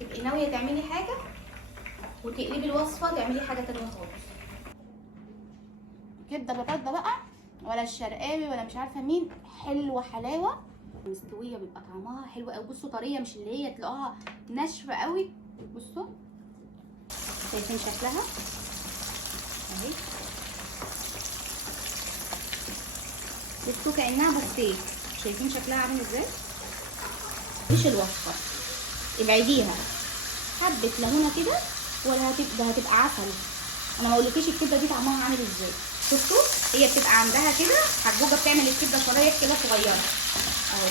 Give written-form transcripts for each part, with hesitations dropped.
تبقي ناويه تعملي حاجه وتقلبي الوصفه تعملي حاجه تانيه خالص. كبده بالرده بقى، ولا الشرقاوي ولا مش عارفه مين، حلوه حلاوه مستويه بيبقى طعمها حلو قوي. بصوا طريه، مش اللي هي تلاقوها ناشفه قوي. بصوا شايفين شكلها اهي، بصوا كانها بفتيك. شايفين شكلها عامل ازاي؟ مش الوصفه ابعديها، حبه ليمونه كده ولا هتبقى عسل. انا ما اقولكيش الكبده دي طعمها عامل ازاي. شفتوا هي بتبقى عندها كده حجوجه بتعمل الكبده شرايح كده صغيره اهو.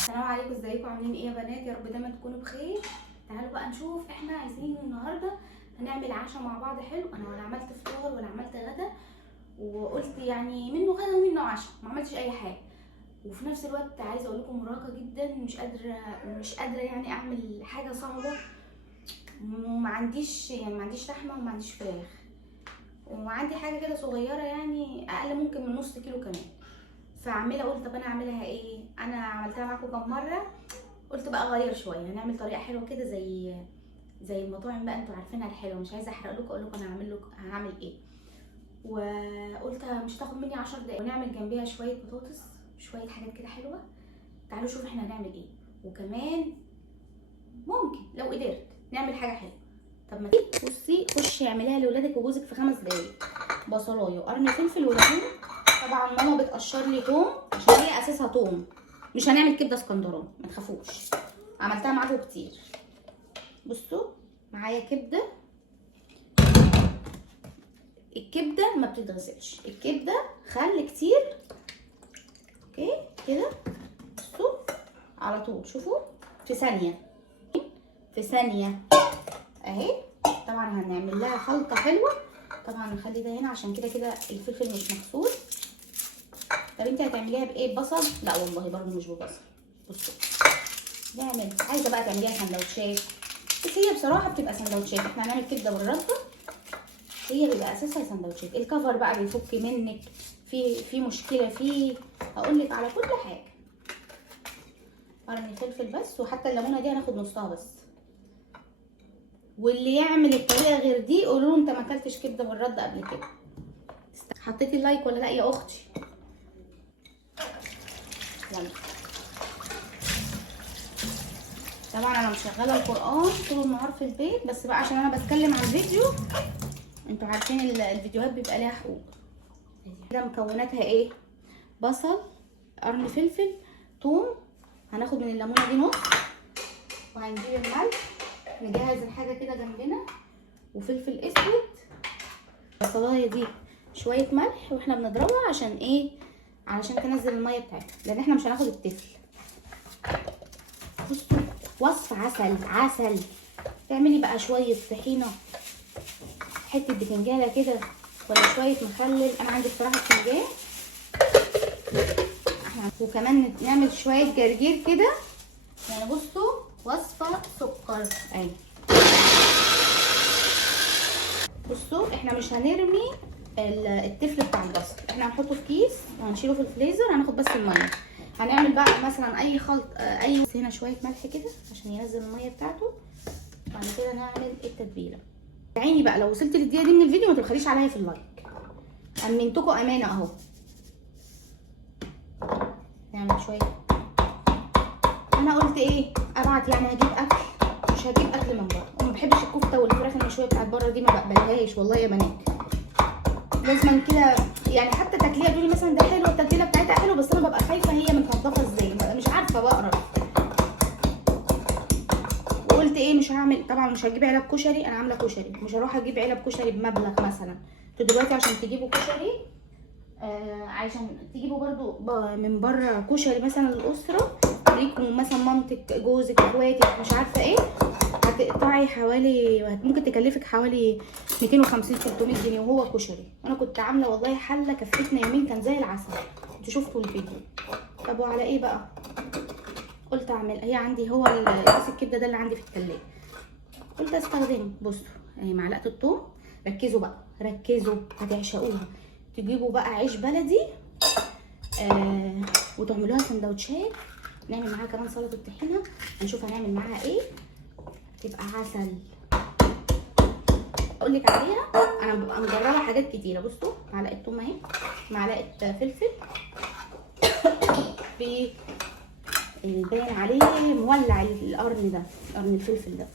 السلام عليكم، ازيكم عاملين ايه يا بنات؟ يا رب دايما تكونوا بخير. تعالوا بقى نشوف احنا عايزين النهارده هنعمل عشاء مع بعض حلو. انا ولا عملت فطار ولا عملت غدا، وقلت يعني منه غدا ومنه عشاء، ما عملتش اي حاجه. وفي نفس الوقت عايزه اقول لكم مرهقه جدا، مش قادره يعني اعمل حاجه صعبه، وما عنديش لحمه وما عنديش فراخ، وعندي حاجه كده صغيره يعني اقل ممكن من نص كيلو كمان. فعماله اقول طب انا اعملها ايه؟ انا عملتها معاكم كام مره، قلت بقى اغير شويه، هنعمل طريقه حلوه كده زي المطاعم بقى انتوا عارفينها الحلوه. مش عايزه احرق لكم، اقول لكم انا هعمل ايه. وقلت مش هتاخد مني 10 دقايق، ونعمل جنبيها شويه بطاطس، شويه حاجات كده حلوه. تعالوا شوف احنا هنعمل ايه. وكمان ممكن لو قدرت نعمل حاجه حلوه. طب ما بصي خشي اعمليها لاولادك وجوزك في 5 دقايق. بصلايه وقرن فلفل وليمون. طبعا ماما بتقشر لي توم عشان هي اساسها توم. مش هنعمل كبده اسكندراني ما تخافوش، عملتها معاكم كتير. بصوا معايا كبده. الكبده ما بتتغسلش، الكبده خل كتير اوكي كده. بصوا على طول، شوفوا في ثانيه اهي. طبعا هنعمل لها خلطه حلوه. طبعا نخلي ده هنا عشان كده الفلفل مش مغسول. طب انت هتعمليها بايه؟ ببصل؟ لا والله برضه مش ببصل. بصوا نعمل، عايزه بقى تعمليها سندوتشات، بس هي بصراحه بتبقى سندوتشات. احنا هنعمل كبده بالرده، هي بيبقى اساسها سندوتشات. الكفر بقى بيفك منك، في مشكله فيه، هقول لك على كل حاجه. قرن فلفل بس، وحتى الليمونه دي هناخد نصها بس. واللي يعمل الطريقه غير دي قولوا له انت ما اكلتش كبده بالرده قبل كده. حطيتي اللايك ولا لا يا اختي؟ يلا. طبعا انا مشغله القران طول النهار في البيت، بس بقى عشان انا بتكلم عن فيديو، انتوا عارفين الفيديوهات بيبقى ليها حقوق. كده مكوناتها ايه؟ بصل، قرن فلفل، ثوم. هناخد من الليمونه دي نص، وهنجيب الملح، نجهز الحاجه كده جنبنا، وفلفل اسود. البصلايه دي شويه ملح واحنا بنضربها عشان ايه؟ علشان تنزل الميه بتاعتها، لان احنا مش هناخد التفل. بصوا وصفه عسل. تعملي بقى شويه طحينه، حته بتنجانه كده، ولا شويه مخلل. انا عندي بصراحه بتنجان، وكمان نعمل شويه جرجير كده. يعني بصوا وصفه سكر اهي. بصوا احنا مش هنرمي التفل بتاع البصل، احنا هنحطه في كيس وهنشيله في الفريزر. هناخد بس الميه. هنعمل بقى مثلا اي خلط هنا شويه ملح كده عشان ينزل الميه بتاعته. بعد كده نعمل التتبيله. عيني بقى لو وصلت للدقيقه دي من الفيديو ما تبخليش عليا في اللايك، امنتكم امانه اهو. نعمل شويه. انا قلت ايه؟ ابعت يعني هجيب اكل، مش هجيب اكل من بره. وما بحبش الكفته والفراخ المشويه بتاعت بره دي، ما بقبلهاش والله يا بنات. لازم كده يعني، حتى تاكليها تقولي مثلا ده حلو، التتبيله بتاعتها حلو، بس انا ببقى خايفه هي متنضفه ازاي، مش عارفه بقرا. وقلت ايه؟ مش هعمل طبعا، مش هجيب علب كشري. انا عامله كشري، مش هروح اجيب علب كشري بمبلغ مثلا. انتوا دلوقتي عشان تجيبوا كشري عشان تجيبوا برضو من بره كشري مثلا الاسره ليكم، مثلا مامتك جوزك اخواتك مش عارفه ايه، هتقطعي حوالي، ممكن تكلفك حوالي 250 300 جنيه وهو كشري. انا كنت عامله والله حله كفتنا يومين، كان زي العسل. انتوا شفتوا الفيديو. طب وعلى ايه بقى؟ قلت اعمل، هي عندي هو كيس الكبده ده اللي عندي في الثلاجه، قلت استخدمه. بصوا اهي معلقه الثوم. ركزوا بقى، ركزوا هتعشقوها. تجيبوا بقى عيش بلدي وتعملوها سندوتشات نعمل معاها كمان سلطه الطحينه، هنشوف هنعمل معاها ايه، تبقى عسل. اقول لك عليها، انا ببقى مجربه حاجات كتيره. بصوا معلقه توم اهي، معلقه فلفل، باين عليه مولع القرن ده، قرن الفلفل ده.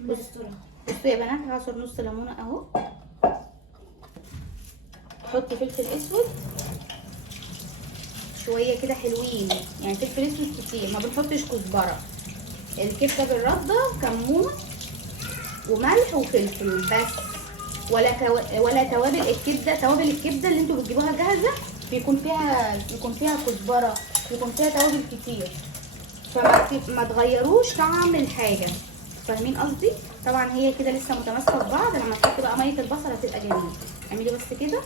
بصوا يا بنات، هعصر نص ليمونه اهو، حطي فلفل اسود شويه كده حلوين، يعني فلفل اسود كتير، ما بنحطش كزبره. الكبده بالرده كمون وملح وفلفل بس، ولا توابل الكبده. توابل الكبده اللي انتوا بتجيبوها جاهزه بيكون فيها كزبره، بيكون فيها توابل كتير، فما تغيروش طعم الحاجه. فاهمين قصدي؟ طبعا هي كده لسه متماسكه في بعض، لما تحطي بقى ميه البصل هتبقى جميله. اعملي بس كده،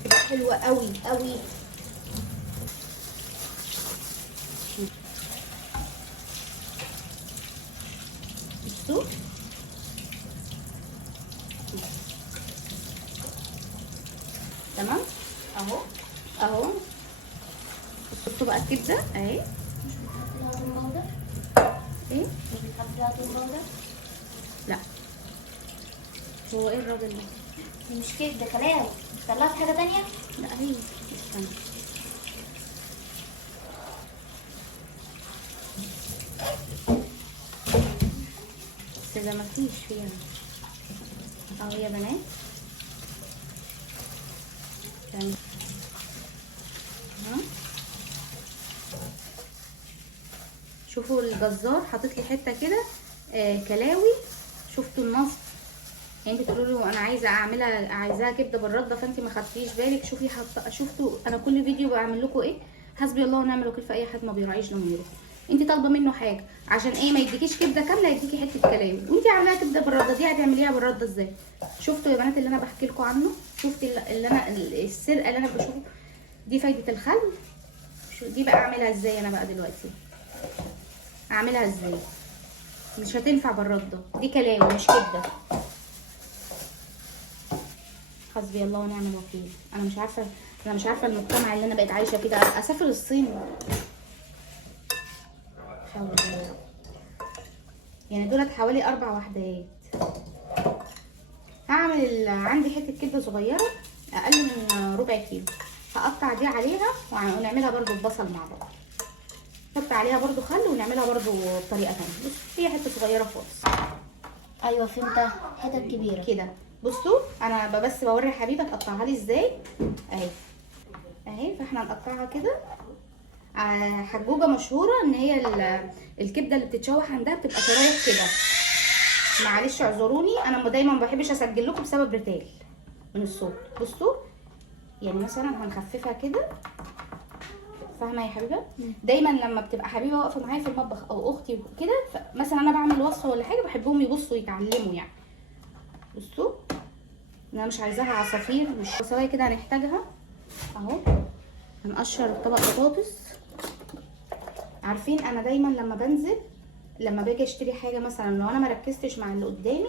هتبقى حلوه قوي قوي. بصوا تمام اهو اهو. بصوا بقى الكبده اهي. مش بتحط لها توم باودر؟ ايه؟ مش بتحط لها توم باودر؟ لا. هو ايه الراجل ده؟ دي مش كده، ده كلام. طلعت حاجه تانية؟ لا هي استنى. كده مفيش فيها اهو يا بنات. تمام. شوفوا الجزار حاطط لي حته كده كلاوي. شفتوا النص؟ يعني انت تقولوا له انا عايزاها كبده بالرده، فانت ما خدتيش بالك. شفتوا انا كل فيديو بعمل لكم ايه؟ حسبي الله ونعم الوكيل في اي حد ما بيراعيش ضميره. انت طالبه منه حاجه عشان ايه؟ ما يديكيش كبده كامله، يديكي حته كلاوي، وانت عاملاها كبده بالرده، دي هتعمليها بالرده ازاي؟ شفتوا يا بنات اللي انا بحكي لكم عنه؟ شفتي اللي انا السرقه اللي انا بشوفه دي؟ فايده الخل. دي بقى اعملها ازاي انا بقى دلوقتي؟ اعملها ازاي؟ مش هتنفع بالرده، دي كلاوي مش كبده. حسبي الله ونعم الوكيل. انا مش عارفه المجتمع اللي انا بقيت عايشه كده. اسافر الصين يعني دولت حوالي 4 وحدات. هعمل عندي حته كبده صغيره اقل من ربع كيلو، هقطع دي عليها ونعملها برضو ببصل مع بعض. نحط عليها برضو خل ونعملها برضو بطريقه ثانيه. بص هي حته صغيره خالص. ايوه فهمتها، حتت كبيره كده. بصوا انا بس بوري حبيبه تقطعها لي ازاي اهي. فاحنا نقطعها كده. حجوجه مشهوره ان هي الكبده اللي بتتشوح عندها بتبقى شرايح كده. معلش اعذروني، انا دايما ما بحبش اسجل لكم بسبب رتال من الصوت. بصوا يعني مثلا هنخففها كده، فاهمه يا حبيبه؟ دايما لما بتبقى حبيبه واقفه معايا في المطبخ او اختي كده، مثلا انا بعمل وصفه ولا حاجه، بحبهم يبصوا يتعلموا يعني. بصوا انا مش عايزاها عصافير، مش بصلايه كده هنحتاجها اهو. هنقشر طبق بطاطس. عارفين انا دايما لما باجي اشتري حاجه، مثلا لو انا ما ركزتش مع اللي قدامي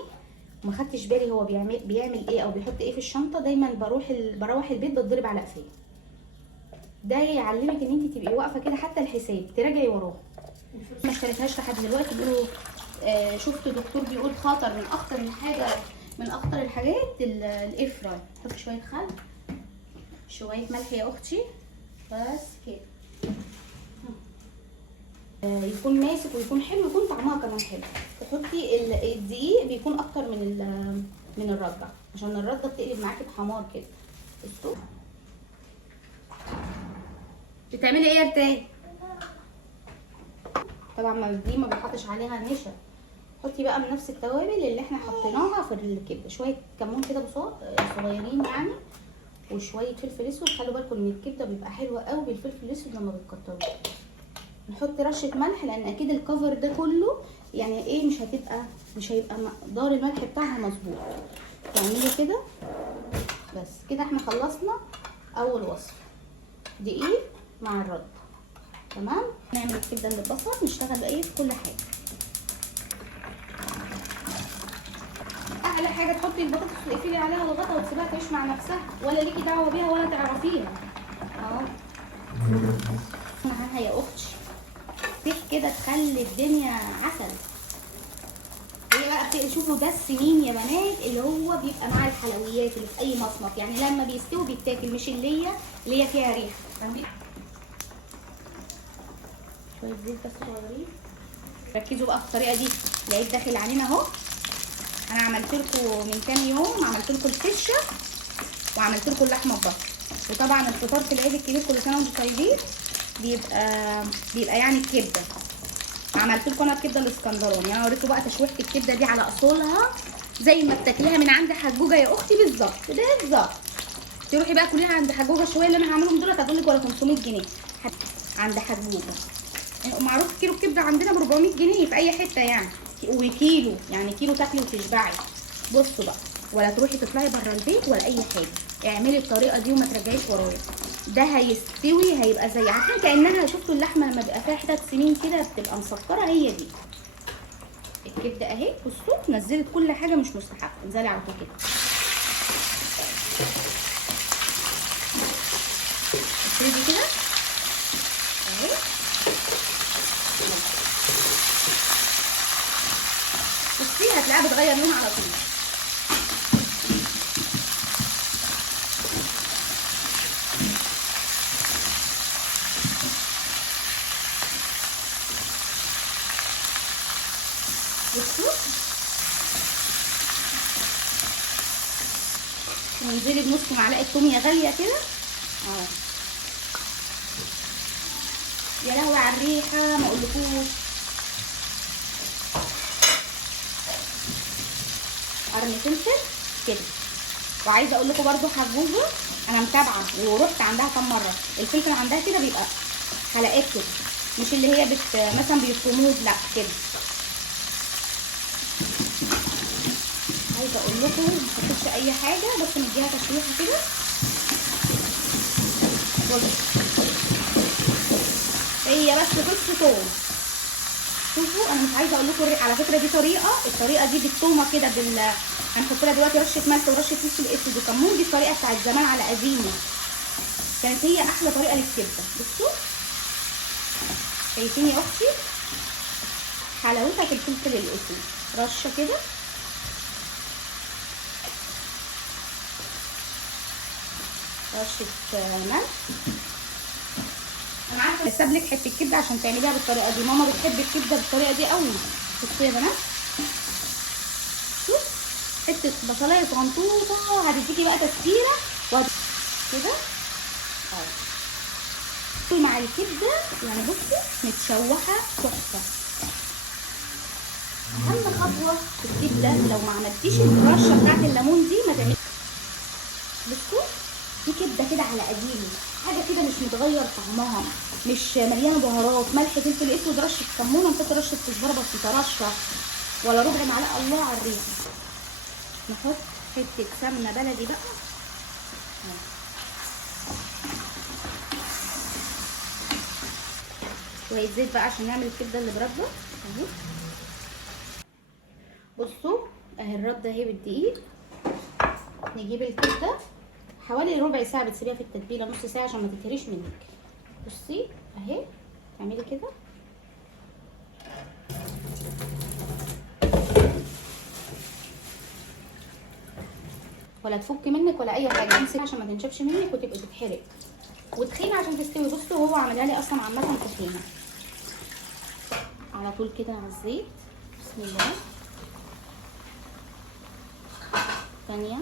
وما خدتش بالي هو بيعمل ايه او بيحط ايه في الشنطه، دايما بروح البيت بتضرب على قفايا. ده يعلمك ان انت تبقي واقفه كده، حتى الحساب تراجعي وراه. ما اشتريتهاش لحد دلوقتي. بيقولوا شفت دكتور بيقول خطر من اخطر الحاجات الاير فراي. حط شويه خل، شويه ملح يا اختي، بس كده. يكون ماسك ويكون حلو، يكون طعمها كمان حلو. تحطي الدقيق بيكون اكتر من الرده، عشان الرده بتقلب معاكي بحمار كده. بصوا بتعملي ايه يا رتاي؟ طبعا دي ما بنحطش عليها نشا. حطي بقى من نفس التوابل اللي احنا حطيناها في الكبده، شويه كمون كده بساط صغيرين يعني، وشويه فلفل اسود. خلوا بالكم ان الكبده بيبقى حلوه قوي بالفلفل الاسود لما بتكتروه. نحط رشه ملح لان اكيد الكفر ده كله يعني ايه مش هيبقى مقدار الملح بتاعها مظبوط. تعملي كده بس كده. احنا خلصنا اول وصفه، دقيق مع الرد. تمام. نعمل الكبده بالبصل، نشتغل بقى في كل حاجه. احلى حاجه تحطي البطاطس وتقفلي عليها الغطا وتسيبها تعيش مع نفسها، ولا ليكي دعوه بيها ولا تعرفيها. اهو معاها يا اختي ريح كده تخلي الدنيا عسل. هي بقى شوفوا ده السمين يا بنات اللي هو بيبقى مع الحلويات اللي في اي مصمت، يعني لما بيستوي بيتاكل، مش اللي هي فيها ريحه. فاهمين؟ شويه زيت بس صغيرين. ركزوا بقى في الطريقه دي، العيد داخل علينا اهو. انا عملت لكم من كام يوم، عملت لكم الفشه وعملت لكم اللحمه ببصل. وطبعا الفطار في العيد الكبير كل سنه وانتم طيبين بيبقى يعني الكبده. عملت لكم انا الكبده الاسكندراني، انا وريتكم بقى تشويحه الكبده دي على اصولها زي ما بتاكليها من عند حجوجه يا اختي بالظبط بالظبط. تروحي بقى كليها عند حجوجه، شويه اللي انا هعملهم دول هتقول لك ولا 500 جنيه عند حجوجه. معروف كيلو الكبده عندنا ب 400 جنيه في اي حته يعني، وكيلو يعني كيلو تاكلي وتشبعي. بصوا بقى، ولا تروحي تطلعي بره البيت ولا اي حاجه، اعملي الطريقه دي وما ترجعيش ورايا. ده هيستوي هيبقى زي عارفين كانها، شفتوا اللحمه لما بيبقى فيها حتت سمين كده بتبقى مسكره، هي دي الكبده اهي. بصوا نزلت كل حاجه مش مستحقه، انزلي على طول كده افردي كده اهي. بصي هتلاقيها بتغير لون على طول. بصوا وانزلي بنص معلقه توميه غاليه كده اهو. يا لهوي على الريحه ما اقولكوش. قرن فلفل كده. وعايزه اقول لكم برده حجوجه انا متابعه ورحت عندها كام مره، الفلفل عندها كده بيبقى حلقات كده، مش اللي هي مثلا بيفرموه، لا كده. عايزه اقول لكم ما تحطش اي حاجه، بس نديها تشويحه كده. بصوا هي بس فص ثوم. شوفوا انا مش عايزه اقول لكم على فكره دي الطريقه دي بالثومه كده هنحط لها دلوقتي رشه ملح ورشه فلفل اسود وكمون. دي الطريقه بتاعت زمان على قديمه، كانت هي احلى طريقه للكبده. بصوا شايفين يا اختي حلاوتها في الفلفل الاسود، رشه كده رشه ملح. انا عارفه اسيب لك حته الكبده عشان تعمليها بالطريقه دي، ماما بتحب الكبده بالطريقه دي قوي. بصوا يا بنات، حته بصلايه صغنطوطه هتديكي بقى تسكيره كده اهو مع الكبده. يعني بصي متشوحه تحفه. اهم خطوه في الكبده لو ما عملتيش الرشه بتاعت الليمون دي ما تعمليش. بصوا دي كبده كده على قديمه، حاجه كده مش متغير طعمها، مش مليانه بهارات، ملح فلفل اسود رشه كمون، نحط رشه كزبره بسيطه رشه ولا ربع معلقه. الله على الريحه. نحط حته سمنه بلدي بقى شويه زيت بقى عشان نعمل الكبده اللي برده اهي. بصوا اهي الرده اهي بالدقيق. نجيب الكبده حوالي ربع ساعه بتسيبيها في التتبيله، نص ساعه عشان ما تتهريش منك. بصي اهي تعملي كده ولا تفك منك ولا اي حاجه، امسكي عشان ما تنشفش منك وتبقى بتتحرق، وتخينه عشان تستوي. بصوا هو عملها لي اصلا عامه تخينه. على طول كده على الزيت. بسم الله. ثانيه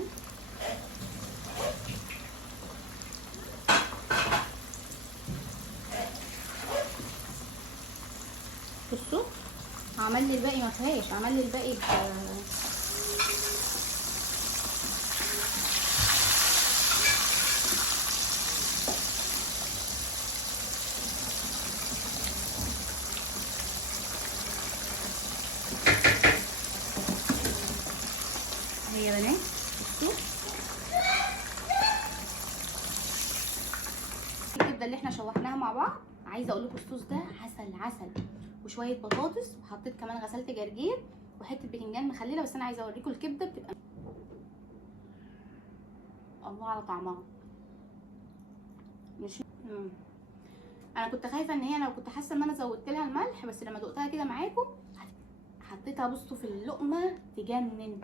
بصوا عمل لي الباقي ما فيهاش، عمل لي الباقي هي يا بنات. بصوا الكبده اللي احنا شوحناها مع بعض، عايزه اقول لكم الصوص ده عسل وشويه بطاطس، وحطيت كمان غسلت جرجير وحته بتنجان مخلله. بس انا عايزه اوريكم الكبده بتبقى الله على طعمها. مش انا كنت خايفه ان هي، انا كنت حاسه ان انا زودت لها الملح، بس لما دقتها كده معاكم حطيتها بصوا في اللقمه تجنن.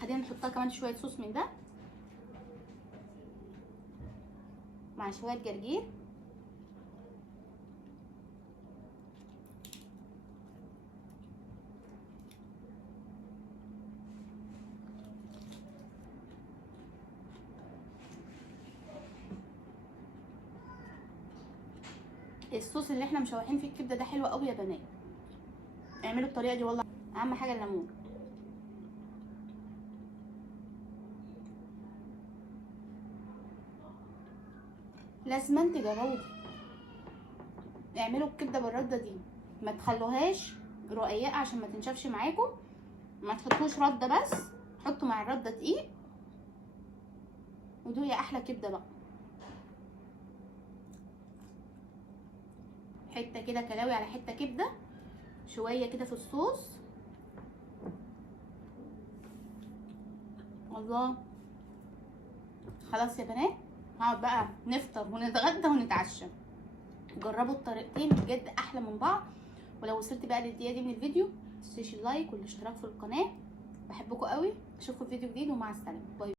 خلينا نحطها كمان شويه صوص من ده مع شويه جرجير. الصوص اللي احنا مشوحين فيه الكبده ده حلو قوي يا بنات، اعملوا الطريقه دي والله. اهم حاجه الليمون. لازم تجربوا، اعملوا الكبده بالرده دي، ما تخلوهاش رقيقه عشان ما تنشفش معاكم. ما تحطوش رده بس، حطوا مع الرده دقيق ودول يا احلى كبده بقى. حته كده كلاوي على حته كبده، شويه كده في الصوص، الله. خلاص يا بنات، هقعد بقى نفطر ونتغدى ونتعشى. جربوا الطريقتين بجد احلى من بعض. ولو وصلت بقى للدقيقه دي من الفيديو متنسيش اللايك والاشتراك في القناه. بحبكم قوي، اشوفكم في فيديو جديد ومع السلامه، باي.